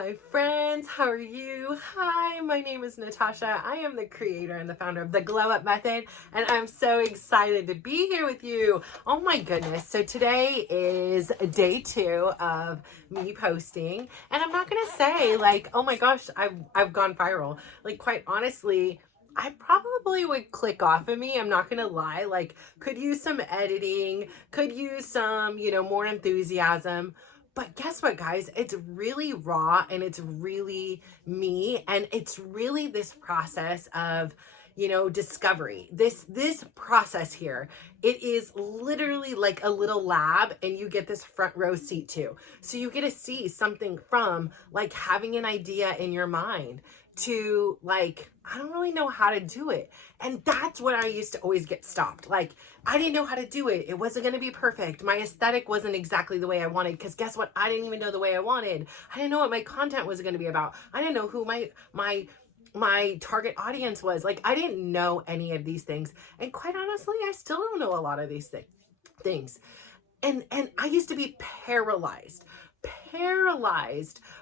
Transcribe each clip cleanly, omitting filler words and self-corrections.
my friends. How are you? Hi, my name is Natasha. I am the creator and the founder of the Glow Up Method, and I'm so excited to be here with you. Oh my goodness. So today is day 2 of me posting, and I'm not going to say like, oh my gosh, I've gone viral. Like, quite honestly, I probably would click off of me. I'm not going to lie. Like, could use some editing, could use some, more enthusiasm. But guess what, guys? It's really raw and it's really me. And it's really this process of, discovery. This process here, it is literally like a little lab, and you get this front row seat too. So you get to see something from like having an idea in your mind to like, I don't really know how to do it. And that's when I used to always get stopped. Like, I didn't know how to do it. It wasn't going to be perfect. My aesthetic wasn't exactly the way I wanted, because guess what? I didn't even know the way I wanted. I didn't know what my content was going to be about. I didn't know who my target audience was. Like, I didn't know any of these things. And quite honestly, I still don't know a lot of these things. And I used to be paralyzed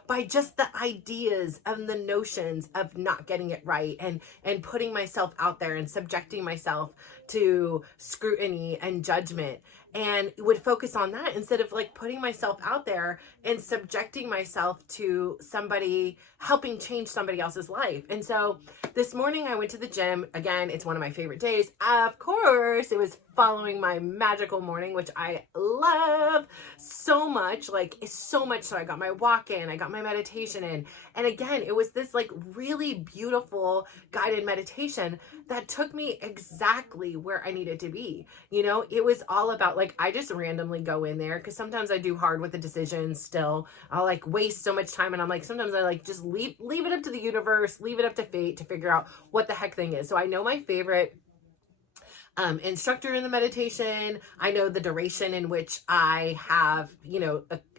by just the ideas and the notions of not getting it right, and putting myself out there and subjecting myself to scrutiny and judgment, and would focus on that instead of like putting myself out there and subjecting myself to somebody helping change somebody else's life. And so this morning I went to the gym. Again, it's one of my favorite days. Of course, it was following my magical morning, which I love so much. Like, it's so much. So I got my walk in, I got my meditation in. And again, it was this like really beautiful guided meditation that took me exactly where I needed to be. It was all about like, I just randomly go in there because sometimes I do hard with the decisions still. I'll like waste so much time, and I'm like, sometimes I like just leave it up to the universe, leave it up to fate to figure out what the heck thing is. So I know my favorite instructor in the meditation. I know the duration in which I have,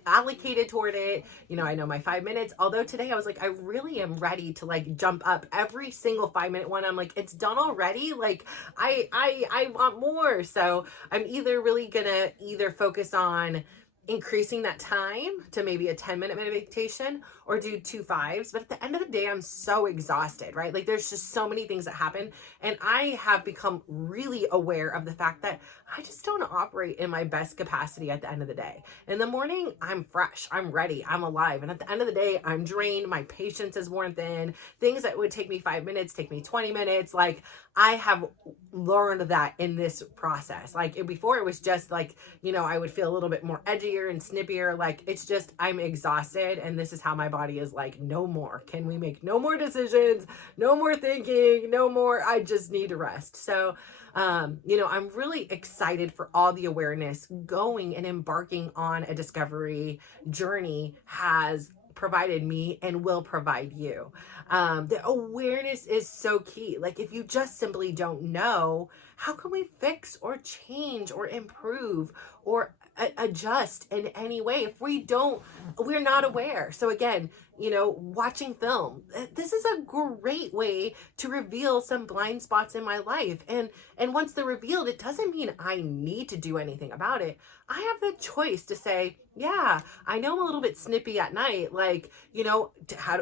allocated toward it. I know my 5 minutes. Although today I was like, I really am ready to like jump up every single 5-minute one. I'm like, it's done already. Like, I want more. So I'm either really gonna focus on increasing that time to maybe a 10-minute meditation, or do 2 5s. But at the end of the day, I'm so exhausted, right? Like, there's just so many things that happen. And I have become really aware of the fact that I just don't operate in my best capacity at the end of the day. In the morning, I'm fresh, I'm ready, I'm alive. And at the end of the day, I'm drained. My patience is worn thin. Things that would take me 5 minutes take me 20 minutes. Like, I have learned that in this process. Like, before it was just like, I would feel a little bit more edgier and snippier. Like, it's just, I'm exhausted, and this is how my body is like, no more. Can we make no more decisions? No more thinking, no more. I just need to rest. So, I'm really excited for all the awareness. Going and embarking on a discovery journey has provided me and will provide you. The awareness is so key. Like, if you just simply don't know, how can we fix or change or improve or adjust in any way if we're not aware? So again, watching film, this is a great way to reveal some blind spots in my life. And once they're revealed, it doesn't mean I need to do anything about it. I have the choice to say, yeah, I know I'm a little bit snippy at night. Like,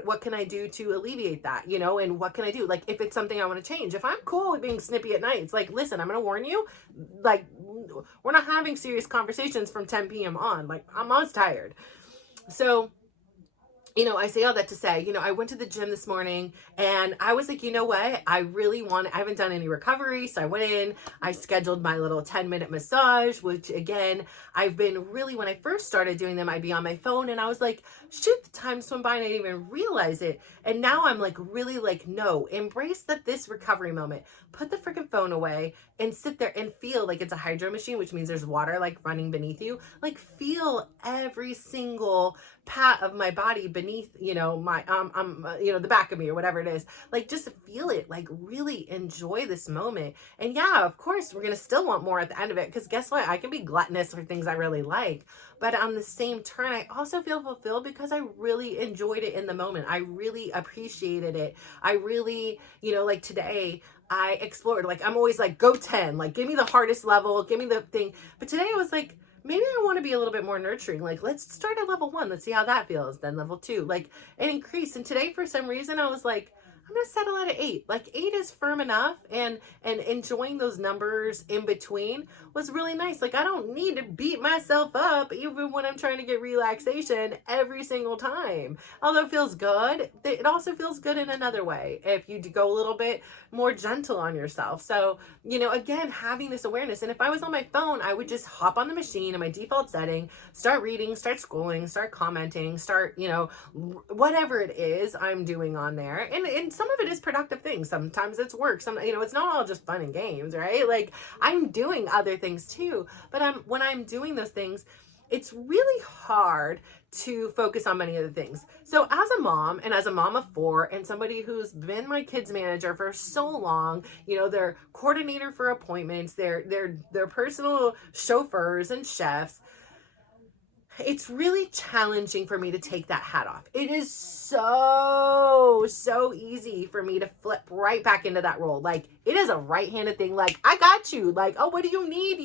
what can I do to alleviate that? And what can I do? Like, if it's something I want to change, if I'm cool with being snippy at night, it's like, listen, I'm going to warn you, like, we're not having serious conversations from 10 p.m. on. Like, I'm always tired. So, I say all that to say, I went to the gym this morning, and I was like, you know what? I haven't done any recovery. So I went in, I scheduled my little 10-minute massage, which again, I've been really, when I first started doing them, I'd be on my phone, and I was like, shoot, the time swim by and I didn't even realize it. And now I'm like, really like, no, embrace this recovery moment. Put the freaking phone away and sit there and feel like it's a hydro machine, which means there's water like running beneath you. Like, feel every single pat of my body beneath, my the back of me or whatever it is. Like, just feel it. Like, really enjoy this moment. And yeah, of course, we're gonna still want more at the end of it, because guess what? I can be gluttonous for things I really like. But on the same turn, I also feel fulfilled because I really enjoyed it in the moment. I really appreciated it. I really, like today, I explored. Like, I'm always like, go 10. Like, give me the hardest level. Give me the thing. But today I was like, maybe I want to be a little bit more nurturing. Like, let's start at level 1. Let's see how that feels. Then level 2, like, and increase. And today, for some reason, I was like, I'm going to settle at an 8. Like, 8 is firm enough. And enjoying those numbers in between was really nice. Like, I don't need to beat myself up even when I'm trying to get relaxation every single time. Although it feels good, it also feels good in another way if you go a little bit more gentle on yourself. So, again, having this awareness. And if I was on my phone, I would just hop on the machine in my default setting, start reading, start scrolling, start commenting, start, whatever it is I'm doing on there. And some of it is productive things. Sometimes it's work. It's not all just fun and games, right? Like, I'm doing other things too, but when I'm doing those things, it's really hard to focus on many of the things. So as a mom, and as a mom of 4, and somebody who's been my kids manager for so long, they're coordinator for appointments, they're personal chauffeurs and chefs, it's really challenging for me to take that hat off. It is so easy for me to flip right back into that role. Like, it is a right-handed thing. Like, I got you. Like, oh, what do you need?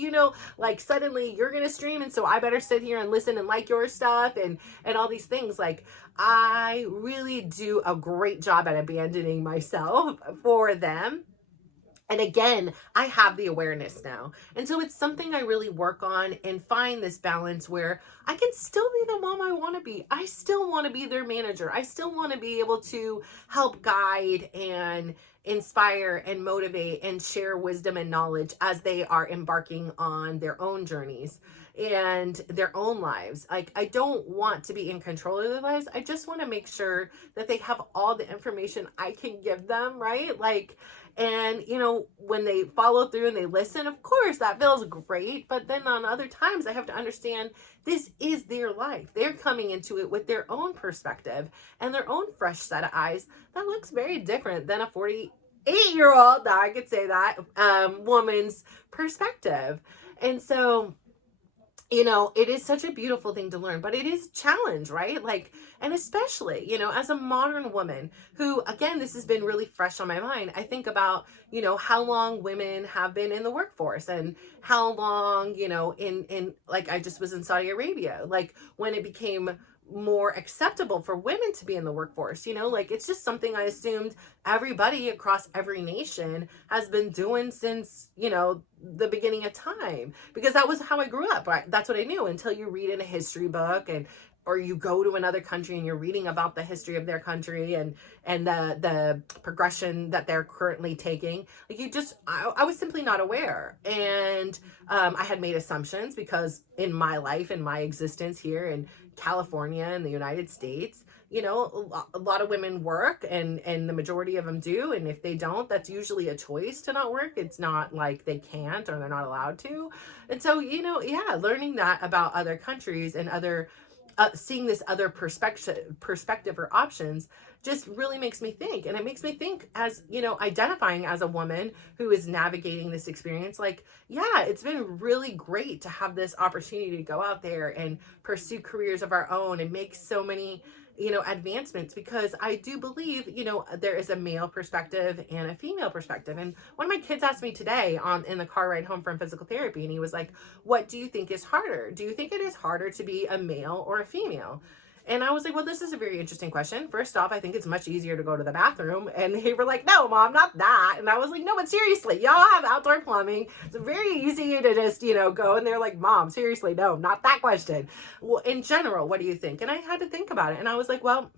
Like, suddenly you're going to stream, and so I better sit here and listen and like your stuff and all these things. Like, I really do a great job at abandoning myself for them. And again, I have the awareness now. And so it's something I really work on and find this balance where I can still be the mom I want to be. I still want to be their manager. I still want to be able to help guide and inspire and motivate and share wisdom and knowledge as they are embarking on their own journeys and their own lives. Like, I don't want to be in control of their lives. I just want to make sure that they have all the information I can give them, right? Like, and, when they follow through and they listen, of course, that feels great. But then on other times, I have to understand this is their life. They're coming into it with their own perspective and their own fresh set of eyes that looks very different than a 48-year-old, now I could say that, woman's perspective. And so, it is such a beautiful thing to learn, but it is a challenge, right? Like, and especially, as a modern woman who, again, this has been really fresh on my mind. I think about, how long women have been in the workforce and how long, in like, I just was in Saudi Arabia, like when it became more acceptable for women to be in the workforce, like, it's just something I assumed everybody across every nation has been doing since, the beginning of time, because that was how I grew up, right? That's what I knew until you read in a history book or you go to another country and you're reading about the history of their country and the progression that they're currently taking. Like, I was simply not aware. And I had made assumptions because in my life, in my existence here in California in the United States, a lot of women work and the majority of them do. And if they don't, that's usually a choice to not work. It's not like they can't or they're not allowed to. And so, learning that about other countries and seeing this other perspective or options just really makes me think. And it makes me think as, identifying as a woman who is navigating this experience, like, yeah, it's been really great to have this opportunity to go out there and pursue careers of our own and make so many, advancements, because I do believe, there is a male perspective and a female perspective. And one of my kids asked me today in the car ride home from physical therapy, and he was like, what do you think is harder? Do you think it is harder to be a male or a female? And I was like, well, this is a very interesting question. First off, I think it's much easier to go to the bathroom. And they were like, no, Mom, not that. And I was like, no, but seriously, y'all have outdoor plumbing. It's very easy to just, go. And they're like, Mom, seriously, no, not that question. Well, in general, what do you think? And I had to think about it. And I was like, well,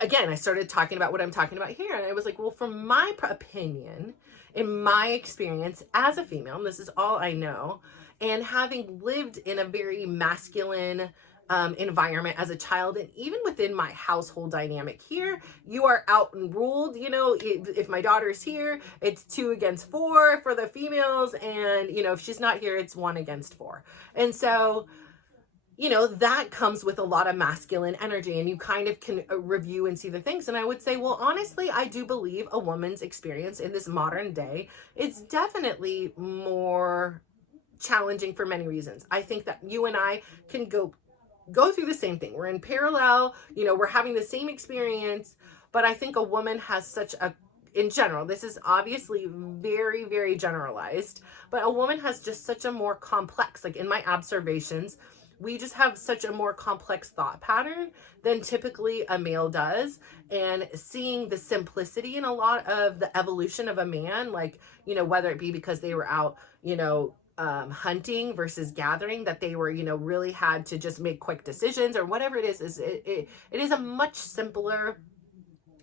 again, I started talking about what I'm talking about here. And I was like, well, from my opinion, in my experience as a female, and this is all I know, and having lived in a very masculine environment as a child, and even within my household dynamic here, you are out and ruled. If my daughter's here, it's 2 against 4 for the females, and if she's not here, it's 1 against 4. And so that comes with a lot of masculine energy, and you kind of can review and see the things. And I would say, well, honestly, I do believe a woman's experience in this modern day is definitely more challenging for many reasons. I think that you and I can go through the same thing. We're in parallel, we're having the same experience, but I think a woman has such in general, this is obviously very, very generalized, but a woman has just such a more complex, like in my observations, we just have such a more complex thought pattern than typically a male does. And seeing the simplicity in a lot of the evolution of a man, like, you know, whether it be because they were out, you know, hunting versus gathering, that they were, you know, really had to just make quick decisions or whatever it is it is a much simpler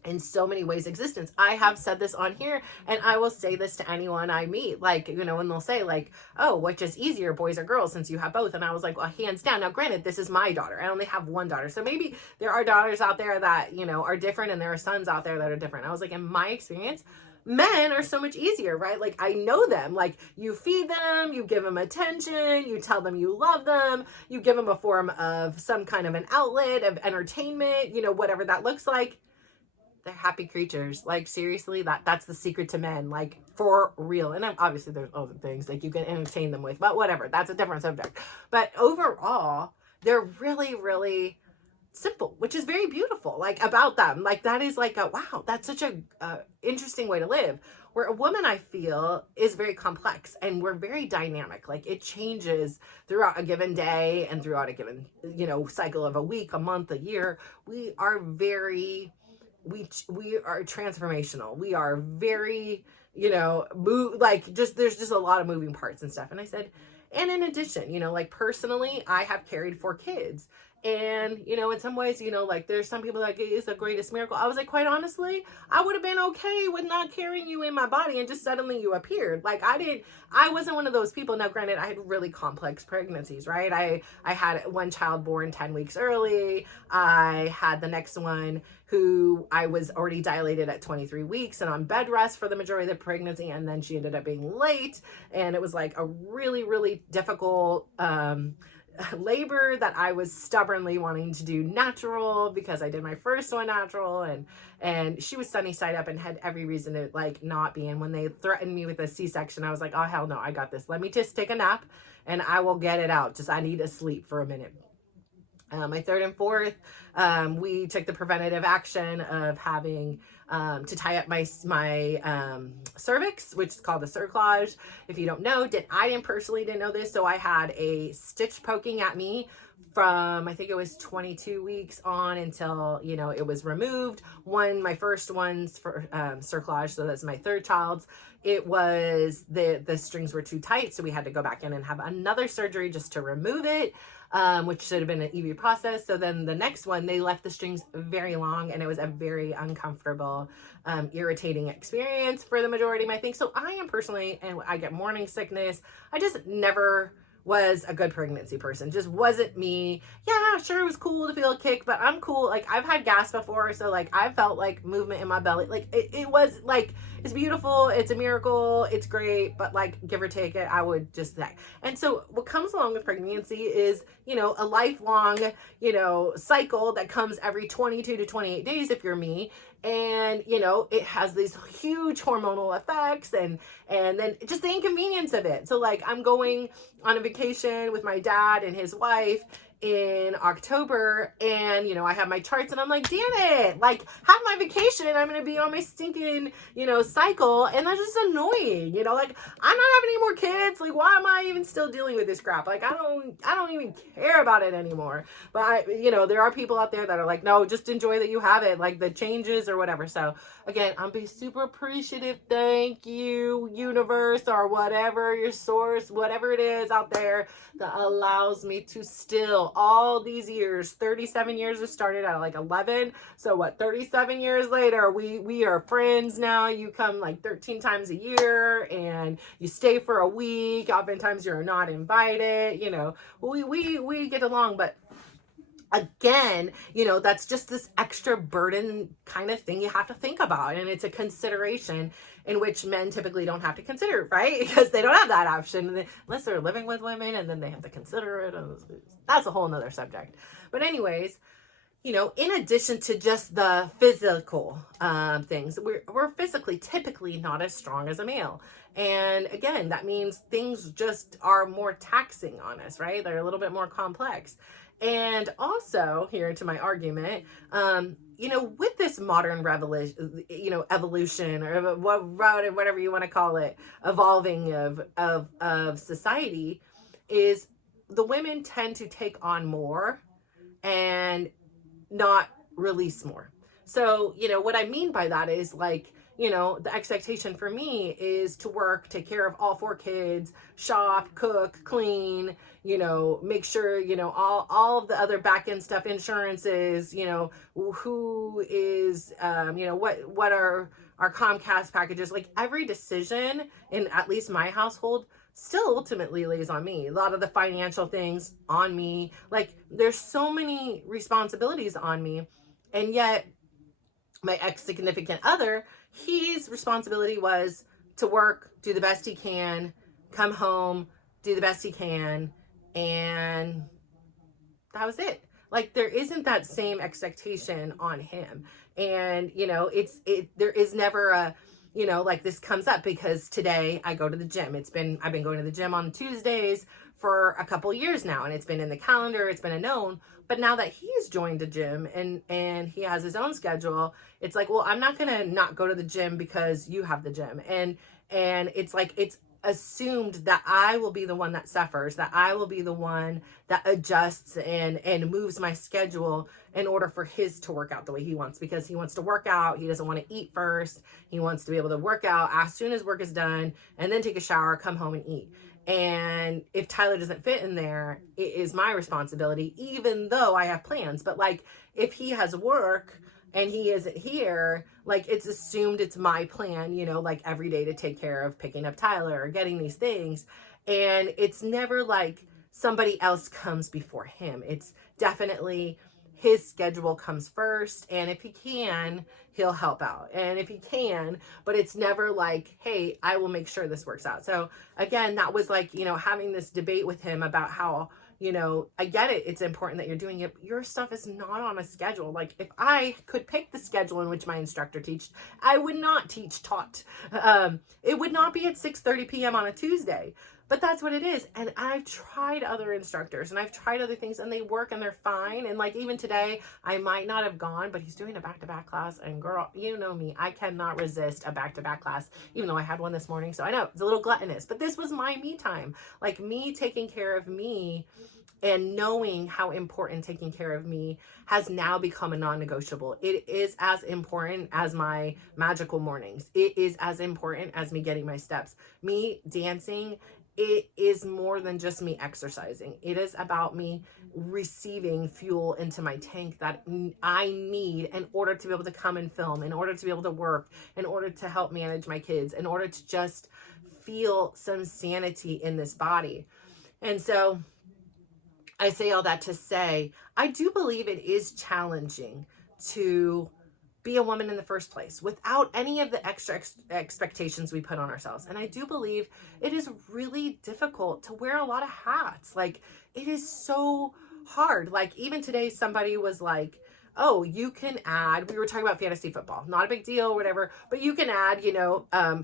in so many ways existence. I have said this on here, and I will say this to anyone I meet, like, you know, when they'll say like, oh, which is easier, boys or girls, since you have both? And I was like, well, hands down. Now granted, this is my daughter, I only have one daughter, so maybe there are daughters out there that, you know, are different, and there are sons out there that are different. I was like, in my experience, men are so much easier, right? Like, I know them. Like, you feed them, you give them attention, you tell them you love them, you give them a form of some kind of an outlet of entertainment, you know, whatever that looks like. They're happy creatures. Like, seriously, that's the secret to men, like, for real. And obviously there's other things like you can entertain them with, but whatever, that's a different subject. But overall, they're really, really simple, which is very beautiful, like, about them. Like, that is like a, wow, that's such a interesting way to live. Where a woman, I feel, is very complex, and we're very dynamic. Like, it changes throughout a given day and throughout a given, you know, cycle of a week, a month, a year. We are very, we are transformational. We are very, you know, like, just, there's just a lot of moving parts and stuff. And I said, and in addition, you know, like, personally, I have carried 4 kids. And, you know, in some ways, you know, like, there's some people that it's the greatest miracle. I was like, quite honestly, I would have been okay with not carrying you in my body and just suddenly you appeared. Like, I wasn't one of those people. Now, granted, I had really complex pregnancies, right? I had one child born 10 weeks early. I had the next one who I was already dilated at 23 weeks and on bed rest for the majority of the pregnancy. And then she ended up being late. And it was like a really, really difficult, labor that I was stubbornly wanting to do natural because I did my first one natural, and she was sunny side up and had every reason to, like, not be. And when they threatened me with a C-section, I was like, oh, hell no, I got this. Let me just take a nap and I will get it out. Just, I need to sleep for a minute. My third and fourth, we took the preventative action of having to tie up my cervix, which is called the cerclage. If you don't know, I personally didn't know this, so I had a stitch poking at me from, I think it was 22 weeks on until, you know, it was removed. My first one's for cerclage, so that's my third child's. It was the strings were too tight, so we had to go back in and have another surgery just to remove it. Which should have been an EV process. So then the next one, they left the strings very long, and it was a very uncomfortable, irritating experience for the majority of my things. So I am personally, and I get morning sickness. I just never was a good pregnancy person. Just wasn't me. Yeah, sure, it was cool to feel a kick, but I'm cool. Like, I've had gas before, so, like, I felt like movement in my belly. Like, it was like, it's beautiful, it's a miracle, it's great, but, like, give or take it, I would just say. And so what comes along with pregnancy is, you know, a lifelong, you know, cycle that comes every 22 to 28 days if you're me. And, you know, it has these huge hormonal effects, and then just the inconvenience of it. So, like, I'm going on a vacation with my dad and his wife in October, and, you know, I have my charts, and I'm like, damn it, like, have my vacation, and I'm gonna be on my stinking, you know, cycle, and that's just annoying, you know, like, I'm not having any more kids, like, why am I even still dealing with this crap? Like, I don't even care about it anymore. But you know, there are people out there that are like, no, just enjoy that you have it, like, the changes or whatever. So again, I'm being super appreciative. Thank you, universe, or whatever your source, whatever it is out there that allows me to still, all these years, 37 years, it started at like 11. So what, 37 years later, we are friends now. You come like 13 times a year, and you stay for a week. Oftentimes you're not invited, you know, we get along. But again, you know, that's just this extra burden kind of thing you have to think about. And it's a consideration in which men typically don't have to consider, right? Because they don't have that option unless they're living with women, and then they have to consider it. That's a whole nother subject. But anyways, you know, in addition to just the physical things, we're physically typically not as strong as a male. And again, that means things just are more taxing on us, right? They're a little bit more complex. And also, here to my argument, with this modern revolution, evolution, or whatever you want to call it, evolving of society, is the women tend to take on more and not release more. So, what I mean by that is like, the expectation for me is to work, take care of all 4 kids, shop, cook, clean, make sure, all of the other back end stuff, insurances, who is, what are our Comcast packages, like every decision in at least my household still ultimately lays on me. A lot of the financial things on me. Like there's so many responsibilities on me. And yet my ex-significant other, his responsibility was to work, do the best he can, come home, do the best he can, and that was it. Like there isn't that same expectation on him. And there is never a, like this comes up because today I go to the gym. I've been going to the gym on Tuesdays for a couple years now, and it's been in the calendar, it's been a known. But now that he's joined a gym and he has his own schedule, it's like, well, I'm not gonna not go to the gym because you have the gym. And it's like it's assumed that I will be the one that suffers, that I will be the one that adjusts and moves my schedule in order for his to work out the way he wants, because he wants to work out. He doesn't want to eat first. He wants to be able to work out as soon as work is done and then take a shower, come home and eat. And if Tyler doesn't fit in there, it is my responsibility, even though I have plans. But like if he has work and he isn't here, like it's assumed it's my plan, like every day to take care of picking up Tyler or getting these things. And it's never like somebody else comes before him. It's definitely his schedule comes first. And if he can, he'll help out. And if he can, but it's never like, hey, I will make sure this works out. So again, that was like, having this debate with him about how, I get it. It's important that you're doing it. But your stuff is not on a schedule. Like if I could pick the schedule in which my instructor teached, I would not taught. It would not be at 6:30 p.m. on a Tuesday, but that's what it is. And I've tried other instructors and I've tried other things and they work and they're fine. And like even today, I might not have gone, but he's doing a back-to-back class, and girl, you know me, I cannot resist a back-to-back class, even though I had one this morning. So I know it's a little gluttonous, but this was my me time, like me taking care of me. And knowing how important taking care of me has now become a non-negotiable. It is as important as my magical mornings. It is as important as me getting my steps. Me dancing, it is more than just me exercising. It is about me receiving fuel into my tank that I need in order to be able to come and film, in order to be able to work, in order to help manage my kids, in order to just feel some sanity in this body. And so I say all that to say, I do believe it is challenging to be a woman in the first place without any of the extra expectations we put on ourselves. And I do believe it is really difficult to wear a lot of hats. Like it is so hard. Like even today, somebody was like, oh, you can add, we were talking about fantasy football, not a big deal, whatever, but you can add,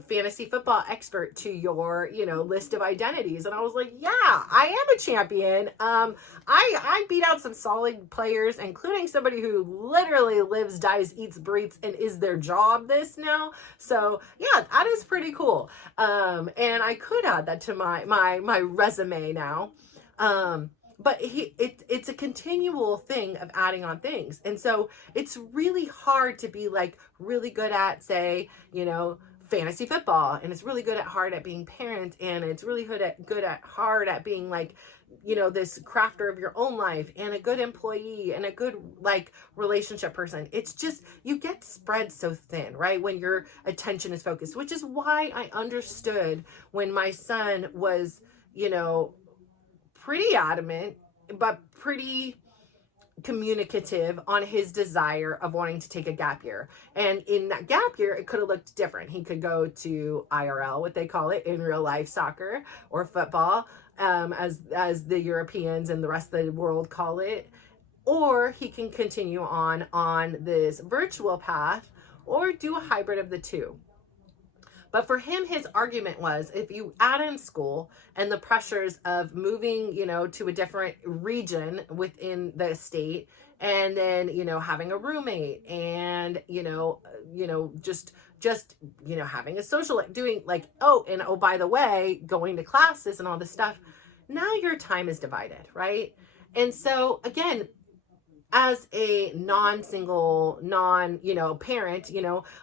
fantasy football expert to your, list of identities. And I was like, yeah, I am a champion. I beat out some solid players, including somebody who literally lives, dies, eats, breathes, and is their job this now. So yeah, that is pretty cool. And I could add that to my resume now. But it's a continual thing of adding on things. And so it's really hard to be like really good at, say, fantasy football. And it's really hard at being parent. And it's really hard at being like, this crafter of your own life and a good employee and a good like relationship person. It's just, you get spread so thin, right? When your attention is focused, which is why I understood when my son was, pretty adamant, but pretty communicative on his desire of wanting to take a gap year. And in that gap year, it could have looked different. He could go to IRL, what they call it, in real life soccer or football, as the Europeans and the rest of the world call it. Or he can continue on this virtual path or do a hybrid of the two. But for him, his argument was, if you add in school and the pressures of moving, to a different region within the state, and then, having a roommate, and, just, having a social, doing like, oh, by the way, going to classes and all this stuff, now your time is divided, right? And so again, as a non-single, parent,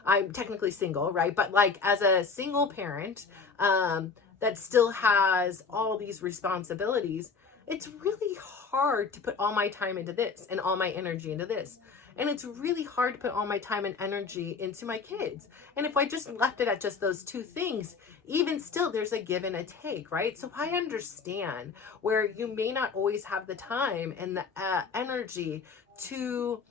I'm technically single, right? But like as a single parent, that still has all these responsibilities, it's really hard to put all my time into this and all my energy into this. And it's really hard to put all my time and energy into my kids. And if I just left it at just those two things, even still, there's a give and a take, right? So I understand where you may not always have the time and the energy to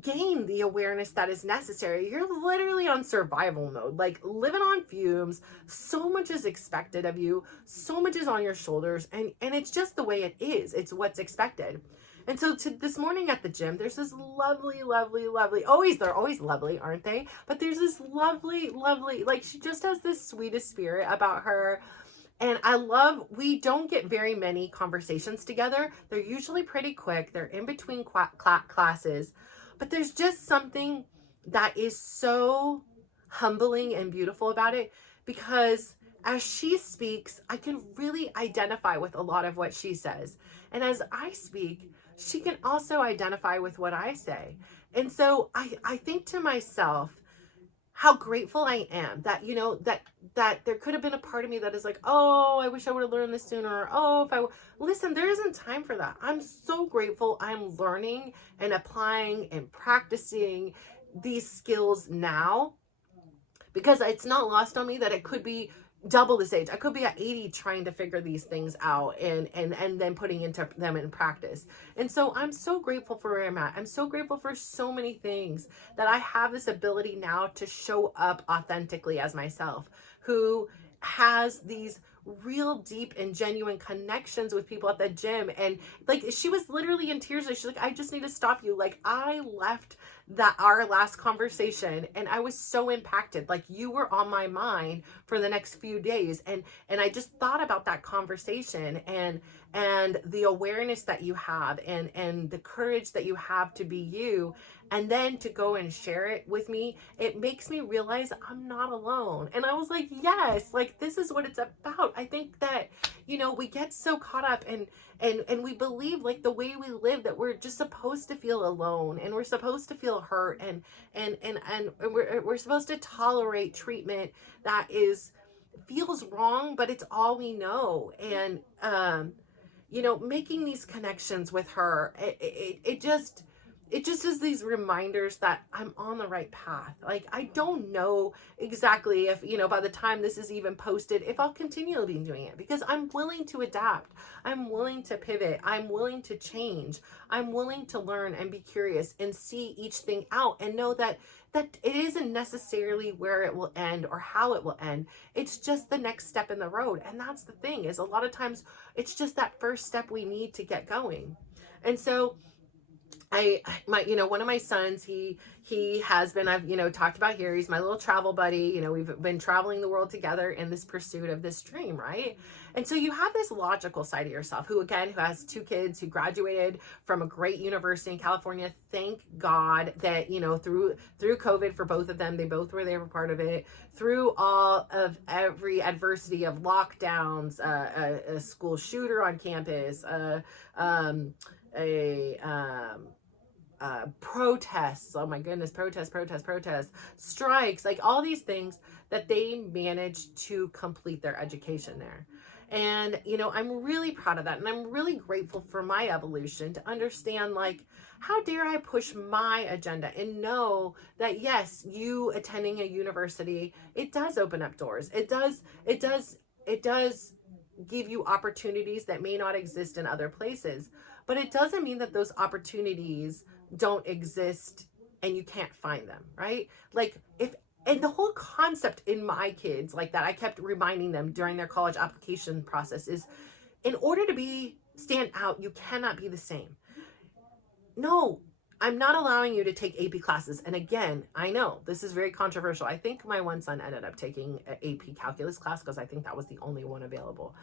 gain the awareness that is necessary. You're literally on survival mode, like living on fumes. So much is expected of you. So much is on your shoulders. And it's just the way it is. It's what's expected. And so this morning at the gym, there's this lovely, they're always lovely, aren't they? But there's this lovely, like she just has this sweetest spirit about her. And we don't get very many conversations together. They're usually pretty quick. They're in between classes. But there's just something that is so humbling and beautiful about it, because as she speaks, I can really identify with a lot of what she says. And as I speak, she can also identify with what I say. And so I think to myself, how grateful I am that, that there could have been a part of me that is like, oh, I wish I would have learned this sooner. Or, listen, there isn't time for that. I'm so grateful I'm learning and applying and practicing these skills now, because it's not lost on me that it could be double this age. I could be at 80 trying to figure these things out and then putting into them in practice. And so I'm so grateful for where I'm at. I'm so grateful for so many things, that I have this ability now to show up authentically as myself, who has these real deep and genuine connections with people at the gym. And like, she was literally in tears. She's like, I just need to stop you. Like, I left our last conversation and I was so impacted. Like, you were on my mind for the next few days. And I just thought about that conversation and the awareness that you have and the courage that you have to be you. And then to go and share it with me, it makes me realize I'm not alone. And I was like, yes, like this is what it's about. I think that, we get so caught up and we believe, like, the way we live, that we're just supposed to feel alone and we're supposed to feel hurt and we're supposed to tolerate treatment that feels wrong, but it's all we know. And making these connections with her, it just is these reminders that I'm on the right path. Like, I don't know exactly if, by the time this is even posted, if I'll continue to be doing it, because I'm willing to adapt. I'm willing to pivot. I'm willing to change. I'm willing to learn and be curious and see each thing out and know that it isn't necessarily where it will end or how it will end. It's just the next step in the road. And that's the thing, is a lot of times it's just that first step we need to get going. And so one of my sons, he has been, I've, talked about here, he's my little travel buddy. We've been traveling the world together in this pursuit of this dream, right? And so you have this logical side of yourself who has 2 kids, who graduated from a great university in California. Thank God that, through COVID for both of them, they both were part of it, through all of every adversity of lockdowns, a school shooter on campus, protests, oh my goodness, protests, strikes, like all these things, that they managed to complete their education there. And, I'm really proud of that. And I'm really grateful for my evolution to understand, like, how dare I push my agenda and know that, yes, you attending a university, it does open up doors. It does give you opportunities that may not exist in other places. But it doesn't mean that those opportunities don't exist and you can't find them, right? Like, and the whole concept in my kids, like, that I kept reminding them during their college application process, is in order to stand out, you cannot be the same. No, I'm not allowing you to take AP classes. And again, I know this is very controversial. I think my one son ended up taking an AP calculus class because I think that was the only one available.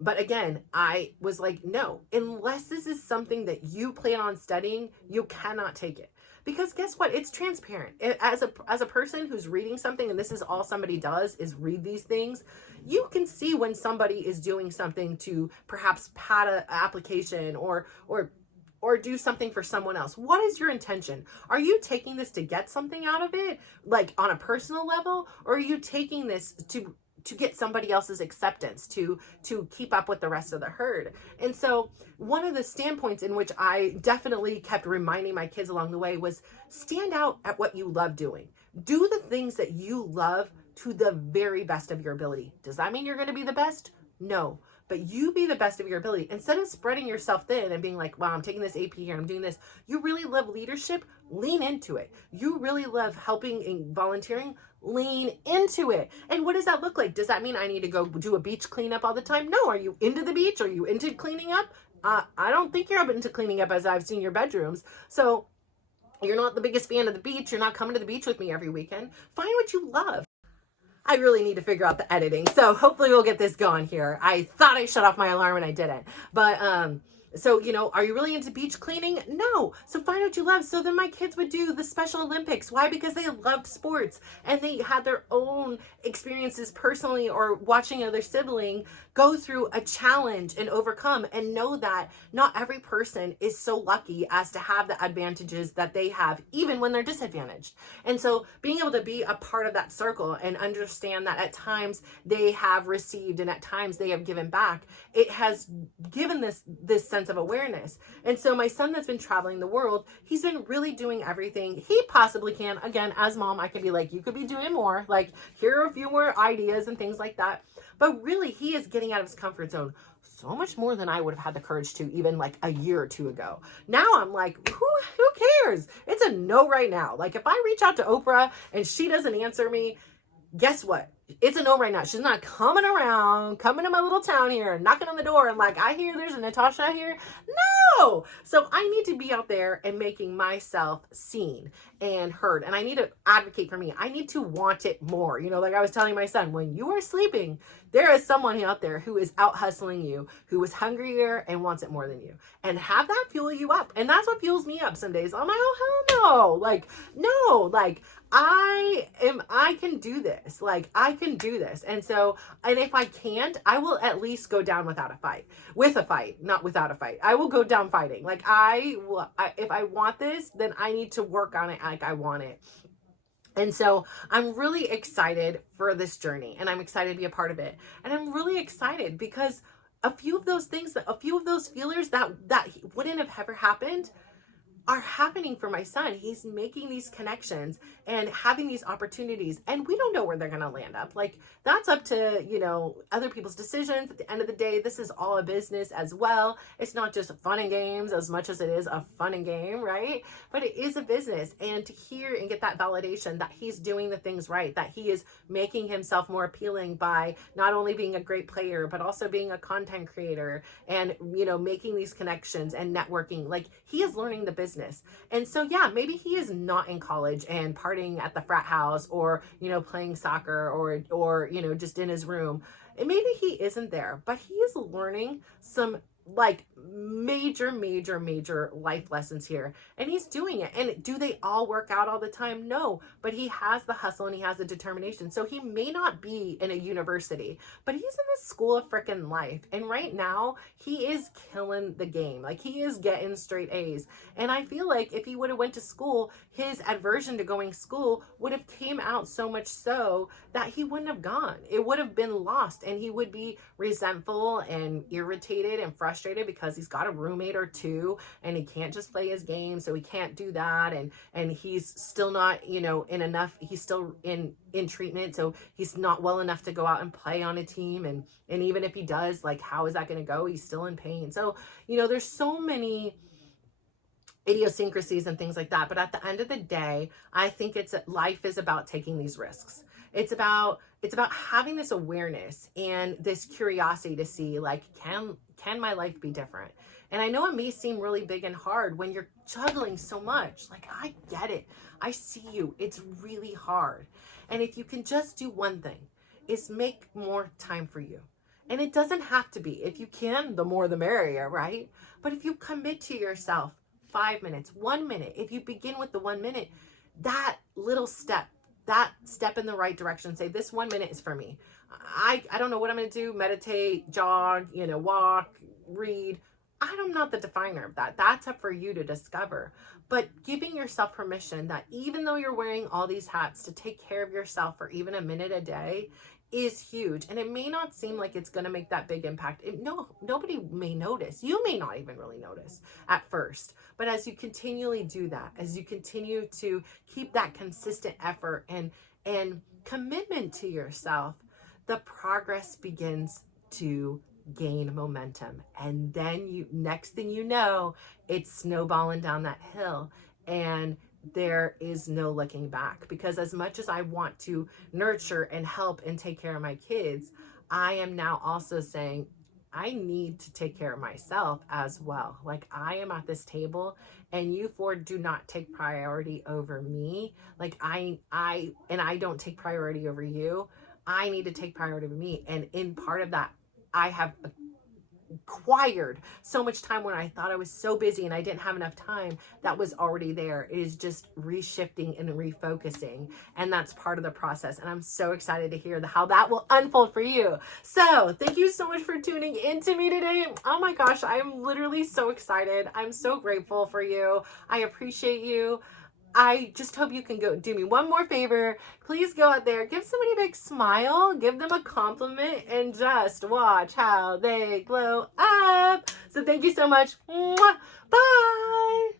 But again, I was like, no, unless this is something that you plan on studying, you cannot take it. Because guess what? It's transparent. As a person who's reading something, and this is all somebody does is read these things, you can see when somebody is doing something to perhaps pad an application or do something for someone else. What is your intention? Are you taking this to get something out of it, like on a personal level, or are you taking this to get somebody else's acceptance, to keep up with the rest of the herd? And so one of the standpoints in which I definitely kept reminding my kids along the way was stand out at what you love doing. Do the things that you love to the very best of your ability. Does that mean you're going to be the best? No. But you be the best of your ability. Instead of spreading yourself thin and being like, wow, I'm taking this AP here, I'm doing this. You really love leadership, lean into it. You really love helping and volunteering, lean into it. And what does that look like? Does that mean I need to go do a beach cleanup all the time? No. Are you into the beach? Are you into cleaning up? I don't think you're into cleaning up as I've seen your bedrooms. So you're not the biggest fan of the beach. You're not coming to the beach with me every weekend. Find what you love. I really need to figure out the editing. So hopefully we'll get this going here. I thought I shut off my alarm and I didn't. But so, are you really into beach cleaning? No. So find what you love. So then my kids would do the Special Olympics. Why? Because they loved sports and they had their own experiences personally or watching another sibling go through a challenge and overcome, and know that not every person is so lucky as to have the advantages that they have, even when they're disadvantaged. And so being able to be a part of that circle and understand that at times they have received and at times they have given back, it has given this sense of awareness. And so my son that's been traveling the world, he's been really doing everything he possibly can. Again, as mom, I could be like, you could be doing more. Like, here are a few more ideas and things like that. But really, he is getting out of his comfort zone so much more than I would have had the courage to even like a year or two ago. Now I'm like, who cares? It's a no right now. Like, if I reach out to Oprah and she doesn't answer me, guess what? It's a no right now. She's not coming to my little town here, knocking on the door and like, I hear there's a Natasha here. No. So I need to be out there and making myself seen and heard. And I need to advocate for me. I need to want it more. Like I was telling my son, when you are sleeping, there is someone out there who is out hustling you, who is hungrier and wants it more than you. And have that fuel you up. And that's what fuels me up some days. I'm like, oh, hell no. Like, no, like, I can do this. Like, I can do this. And so, and if I can't, I will at least go down with a fight, not without a fight. I will go down fighting. Like, if I want this, then I need to work on it like I want it. And so I'm really excited for this journey, and I'm excited to be a part of it. And I'm really excited because a few of those feelers that wouldn't have ever happened are happening for my son. He's making these connections and having these opportunities, and we don't know where they're going to land up. Like, that's up to, other people's decisions. At the end of the day, this is all a business as well. It's not just fun and games as much as it is a fun and game, right? But it is a business. And to hear and get that validation that he's doing the things right, that he is making himself more appealing by not only being a great player, but also being a content creator and, making these connections and networking. Like, he is learning the business. And so, yeah, maybe he is not in college and partying at the frat house or, playing soccer or, just in his room. And maybe he isn't there, but he is learning some like major life lessons here, and he's doing it. And do they all work out all the time? No, but he has the hustle and he has the determination. So he may not be in a university, but he's in the school of freaking life, and right now he is killing the game. Like, he is getting straight A's. And I feel like if he would have went to school, his aversion to going school would have came out so much so that he wouldn't have gone. It would have been lost, and he would be resentful and irritated and frustrated because he's got a roommate or two and he can't just play his game, so he can't do that. And he's still not, he's still in treatment, so he's not well enough to go out and play on a team. And even if he does, like, how is that going to go? He's still in pain. So, there's so many idiosyncrasies and things like that. But at the end of the day, I think life is about taking these risks. It's about having this awareness and this curiosity to see, like, can my life be different? And I know it may seem really big and hard when you're juggling so much. Like, I get it. I see you. It's really hard. And if you can just do one thing, is make more time for you. And it doesn't have to be. If you can, the more the merrier, right? But if you commit to yourself 5 minutes, 1 minute, if you begin with the 1 minute, that little step, that step in the right direction, say this 1 minute is for me. I don't know what I'm going to do, meditate, jog, walk, read. I'm not the definer of that. That's up for you to discover. But giving yourself permission that even though you're wearing all these hats, to take care of yourself for even a minute a day is huge. And it may not seem like it's going to make that big impact. Nobody may notice. You may not even really notice at first. But as you continually do that, as you continue to keep that consistent effort and commitment to yourself, the progress begins to gain momentum. And then next thing you know, it's snowballing down that hill, and there is no looking back. Because as much as I want to nurture and help and take care of my kids, I am now also saying I need to take care of myself as well. Like, I am at this table and you four do not take priority over me. Like I don't take priority over you. I need to take priority over me. And in part of that, I have acquired so much time when I thought I was so busy and I didn't have enough time. That was already there. It is just reshifting and refocusing, and that's part of the process. And I'm so excited to hear how that will unfold for you. So thank you so much for tuning into me today. Oh my gosh, I'm literally so excited. I'm so grateful for you. I appreciate you. I just hope you can go do me one more favor. Please go out there, give somebody a big smile, give them a compliment, and just watch how they glow up. So thank you so much. Mwah. Bye.